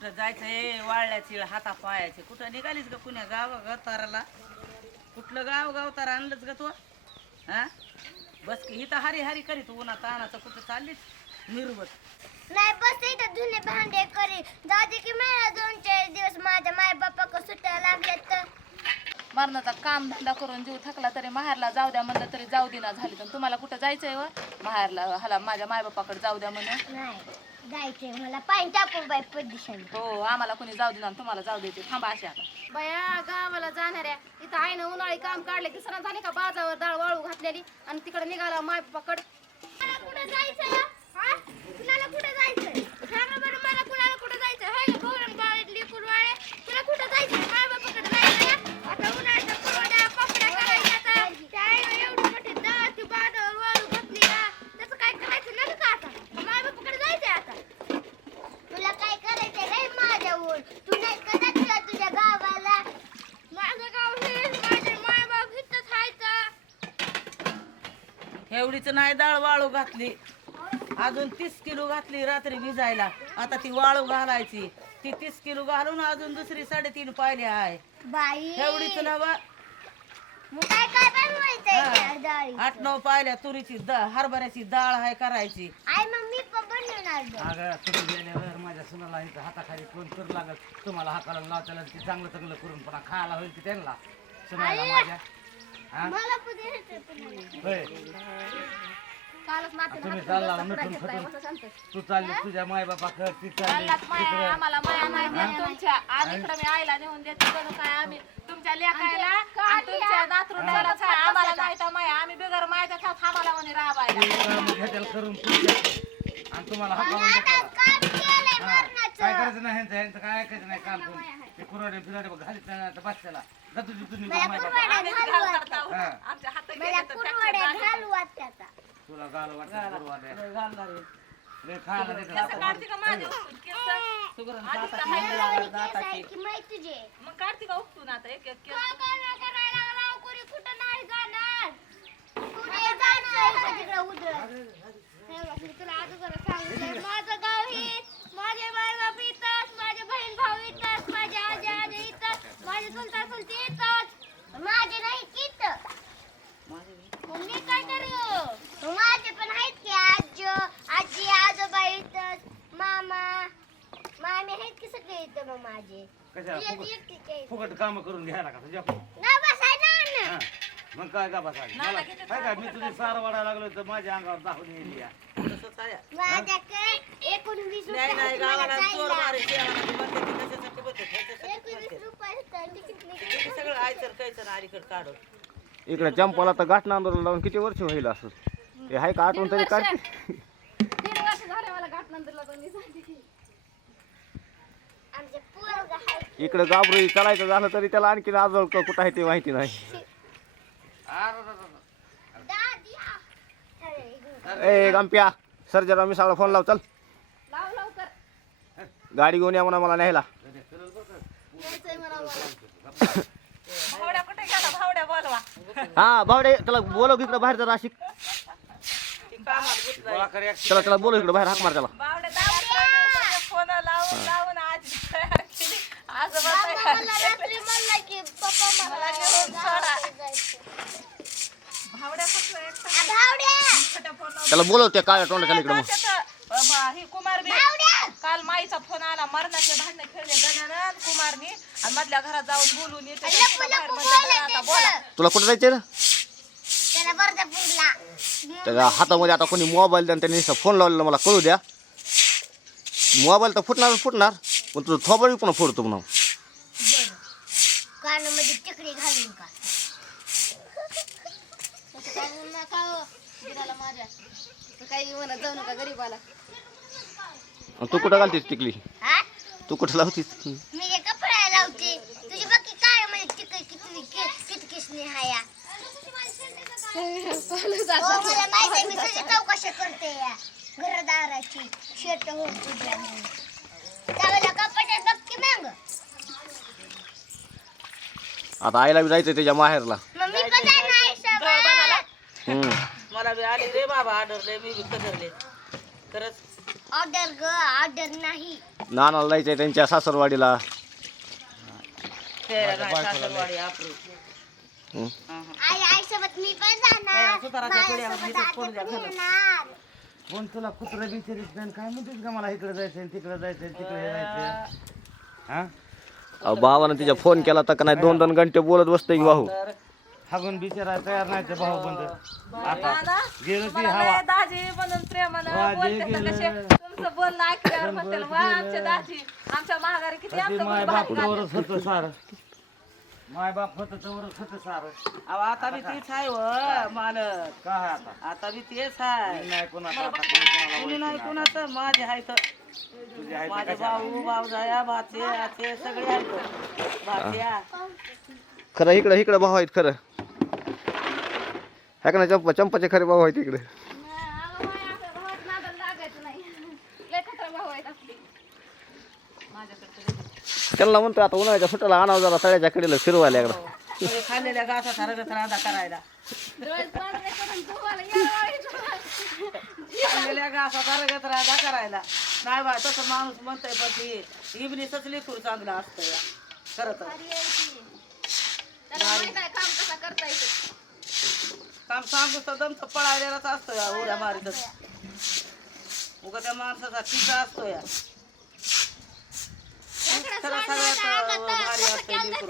कुठं जायचंय वाळल्याची हाता पायाचे. कुठं निघालीस का पुण्या गाव गवताराला कुठलं गाव गवतार आणलंच का तू? हा? बस की इथं हरी हरी करीत उन्हा तानाचं कुठं चाललीस? निर्वत. नाही बस इथं धुणे भांडे करी जाऊ दे की मला दोन चार दिवस माझ्या माय बापा सुट्ट्या लागल्यात तर. मरणाचा काम धंदा करून जीव थकला तरी माहेरला जाऊ द्या म्हणलं तरी जाऊ देना झाली. तर तुम्हाला कुठं जायचंय व? माहेरला हाला माझ्या मायबापाकडे जाऊ द्या म्हणून. नाही. जायचंय मला पाणी टाकून बाई पदिशन हो आम्हाला कोणी जाऊ देणार तुम्हाला जाऊ देते. थांबा अशी आता. बया गावाला जाणाऱ्या इथं आहे ना उन्हाळी काम काढले की सणा झाले का बाजावर डाळ वाळू घातलेली आणि तिकडे निघाला माय पकड. कुठं जायचंय हा? कुणाला कुठं जायचंय? सांगा बरं मला कुणाला कुठं जायचं एवढीच नाही डाळ वाळू घातली. अजून तीस किलो घातली रात्री भिजायला. आता ती वाळू घालायची. ती तीस किलो घालून अजून दुसरी साडेतीन पाहिली आहे. बाई. एवढीच नवा. मग काय काय बनवायचंय त्या हा. डाळी आठ नऊ पाहिल्या तुरीची हरभऱ्याची डाळ आहे करायची. आई मग मी पण बनवणार गं. अगं तुम्ही गेल्यावर माझ्या सुनाला इथं हाताखाली कोण करू लागत तुम्हाला हाताला लावताना ते चांगलं चांगलं करून पण खायला होईल की त्यांना? सुनाला माझ्या तू चालली तुझ्या माय बापाकडे ती चालली चाललात माया तिकडे. आम्हाला माया नाही देत तुमच्या. आणि इकडं मी आईला नेऊन देते करू काय आम्ही तुमच्या लेखायला आणि तुमच्या नातरून आम्हाला नाही तर माया आम्ही बिगर मायाच्या थांबाला म्हणे राबायला. काम घेताल करून आणि तुम्हाला. काम हा. काय करायचं नाही ह्यांचं ह्यांचं काय ऐकायचं नाही काल कोण ते कुराडे बिराडे घालीत नाही तर बसत्याला जा तुझी तुझी मला माय बापा कुरवड्या घालू हा. आमच्या हात मला कुरवड्या घालू त्याचा तुला गाल वाटतं कुरवाड्या. घालणार आहे. लय खायला देतात काढते का माझ्या उपटून केस? सुगरण आधी दाताची, तर हाय मुलाला दाताची. की. माहिती तुझे मग काढते का उपटून आता एक एक केस? काय करणार करायला राव कोणी कुठं नाही जाणार कुठे जाणार तिकडे उधळ तुला अगोदर सांगितलं माझं गाव हे माझे माय बाप इथंच माझे बहीण भाऊ इथंच माझे आजी आजी इथंच माझे चुलता चुलती इथंच माझे नाही कित मग मी काय करू माझे पण आहेत की आजी आजी आजोबा इथंच मामा मामी आहेत की सगळे इथं मग फुकट. फुकट काम करून घ्यायला का तुझ्या हा. मग काय का बसायला मला काय काय मी तुझी सार वाढायला लागलो तर माझ्या अंगावर दाखवून येईल या तसंच आहे. माझ्याकडे एकोणवीस नाही नाही रुपये गावाला मला चोर जायला. मारे जेवणाची म्हणते ती कशासाठी म्हणते? ह्याच्यासाठी एकोणवीस म्हणते. रुपये होतं, तिकीट नाही. ते सगळं आयचं कायचं अलीकडे काढून इकडे चंपाला तर गाठ नांदूर लावून किती वर्ष होईल असं ते आहे का आठवण तरी काढते दीड वर्ष झाले मला घाट नंतरला दोन्ही सांगते की आमचे पोरगं आहे. इकडे गाबरू चालायचं झालं तरी त्याला आणखी आजवळ क- कुठं आहे ते माहिती नाही. ए गंप्या सर्जरा मिसाळला फोन लाव चल. लाव लवकर गाडी घेऊन या म्हणा मला न्यायला. हा भावडे त्याला बोलव इकडे बाहेर जरा एक त्याला त्याला बोलव इकडे बाहेर हाक मार त्याला. फोन लावून. त्याला बोलव त्या काळ्या तोंडाच्या इकडे ही कुमार. काल माईचा फोन आला मरणाचे भांडणे खेळले गजानन कुमारनी. आणि मधल्या घरात जाऊन बोलून येते आता बोला. तुला कुठं जायचं त्याच्या हातामध्ये आता कोणी मोबाईल द्या त्यांनी फोन लावलेला मला कळू द्या. मोबाईल तर फुटणार फुटणार. पण तुझं थोबडी पण फोडतो म्हणून कानामध्ये चिकडी घालून का तसं काय म्हणू नका हो, दिराला माझ्या तसं काही म्हणत जाऊ नका गरीबाला. तू कुठं घालतीस टिकली? हा? तू कुठं लावतीस? मी हे कपडा लावते. तुझी बाकी काय म्हणजे चिकन किती किती किसनी हाया हो मला माहिती आहे मी सगळी चौकशी करते या. घरदाराची. शेट होऊन तुझ्या त्यावेळेला कपडे बघ की मग. आता आईला बी जायचं त्याच्या माहेरला. मग मी पण जाणार सोबत हम्म. मला बी आली रे बाबा ऑर्डर लय मी बी कदरले खरंच. ऑर्डर ग ऑर्डर नाही. नानाला जायचंय त्यांच्या सासरवाडीला. ते नाही सासरवाडी आपली. हं. आई आई सोबत मी पण जाणार. त्या सुताराच्या पिढ्यावर इथं फोड द्या घालून. जाणार कोण तुला कुत्र बिचारीत नाही? काय म्हणतेस का मला? इकडे जायचंय तिकडे जायचंय तिकडे जायचंय. हा? अहो भावानं तिच्या फोन केला तर का नाही? दोन दोन घंटे बोलत बसतोय की भाऊ. तर हागून बिचारा तयार नाही ते भाऊ बंद. आता गेलो ती हवा. दाजी म्हणून प्रेमानं दाजी बोलते तर गेलं. कसे तुमचं बोलणं ऐकल्यावर म्हणते वा आमच्या दाजी आमच्या माघारी किती ती आमचं माय बाप तवरच होतं सार. माय बाप होतं तवरच होतं सार. अहो आता बी तीच आहे व मालक. काय आता? आता बी तेच आहे. नाही कोणाचं आता कोणी नाही कुणाचं? माझे आहे तर. माझे भाऊ भाऊजाया भाचे आचे सगळे आहेत भाच्या खरं इकडं इकडं भाऊ आहेत खरं. है का नाही चंपा चंपाचे खरे भाऊ इकडे भाऊ आहेत आपली त्यांना म्हणतो आता उन्हाळ्याच्या सुट्याला आणावं जरा तळ्याच्या कडेला फिरवायला एकदा. म्हणजे खाल्लेल्या घासात हरगत राधा करायला खाल्लेल्या हरगत राधा करायला नाही बा तसं माणूस म्हणतोय पण ती इबलीसच लेकरू चांगलं असतं या खरं तर. त्याला माहीत आहे काम कसं करता येतं. काम सांगतो तर दमचं पळायलेलाच असतो या उड्या मारीतच. उगा त्या माणसाचा टिका असतो या. खरं सगळ्यात अं, भारी असतं लेकरू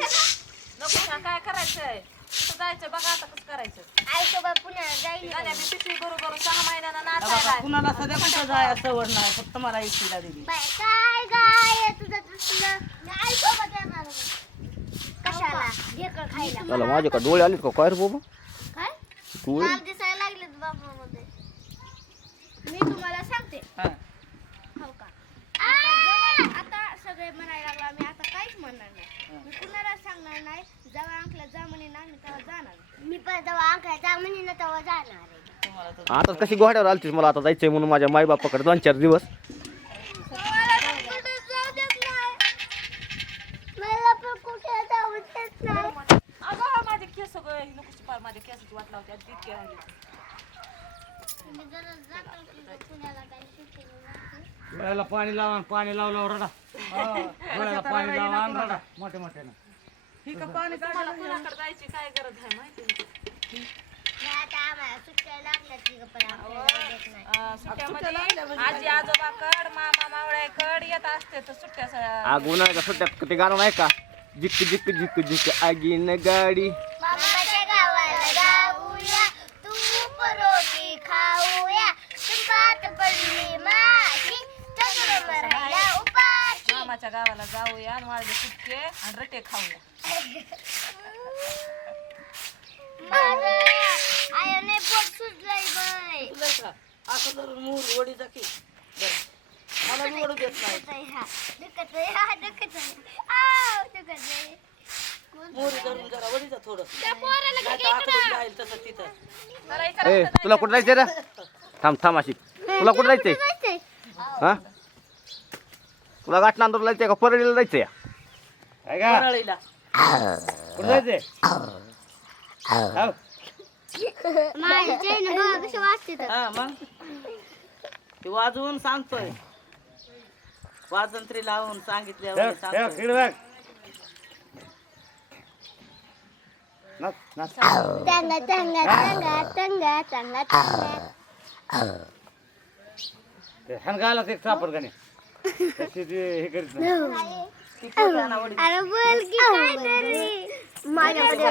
नको ना, काय करायचंय? कुठं जायचं बघा आता कसं करायचं. आई सोबत पुण्याला जाईल गाण्या बी पिशवी बरोबर सहा महिन्यानं आता नाचायला. कुणाला सध्या कुठं जाय सवड नाही फक्त मला एकटीला दिली. बाय काय गाय तुझं तुझं येणार. कशाला? ढेकळ खायला. मला माझे का डोळे आलेत का? काय रे बाबा? लाल दिसायला लागलेत बाबा मध्ये मी तुम्हाला सांगते. हा. हो का? आता आता सगळे म्हणायला लागला मी आता काहीच म्हणणार नाही. मी कुणाला सांगणार नाही? जेव्हा अंकला जा म्हणे ना मी तेव्हा जाणार. मी पण ना तेव्हा जाणार आहे. तुम्हाला तर आता कशी घोड्यावर आलतीस मला आता जायचंय म्हणून माझ्या मायबापाकडे दोन चार दिवस. सगळं ही पार माझ्या केसाची वाट लावते आणि तितके राहिले. जरा जातो पुण्याला. डोळ्याला पाणी लावा आणि पाणी लावल्यावर रडा. डोळ्याला पाणी लावा आणि रडा मोठे मोठ्यानं ही का पाणी मला कुणाकडे जायची काय गरज आहे माहिती आहे? मी आता आम्हाला सुट्ट्या लागल्या की गं, पण आपल्याला जाऊ देत नाही. अं, सुट्ट्यामध्ये आजी आजोबाकड मामा मावळ्याकड येत असते तर सुट्ट्या स- आग उन्हाळ्याच्या सुट्ट्यात ते गाणं नाही का? जिक्क जिक्क जिक्क जिक्क आगीन गाडी. गावाला जाऊया आणि माझे सुटके आणि रटे खाऊया. असं धरून. मला देत नाही. हा. हा मोरी धरून जरा थोडं. जाईल तसं तिथं. ए तुला कुठं जायचंय रे? थांब थांब अशी. तुला कुठं जायचंय? जायचंय? हा? तुला गाठनांदूरला जायचंय का? परळीला जायचंय काय का? परळीला. कुठं जायचंय हाव. माझ्या चैन बघा कशी वाजते तर हा मग? ते वाजवून सांगतोय. वाजंत्री लावून सांगितल्यावर ठेव, ठेव, सांगतोय. इकडे बघ. नाच, नाच. टंगा टंगा टंगा टंगा टंगा टंगा ते हनगाला ते सापड गाणे हे करीत नाही? ती पोटाला वडी अरे बोल की काय तरी माझ्याकडे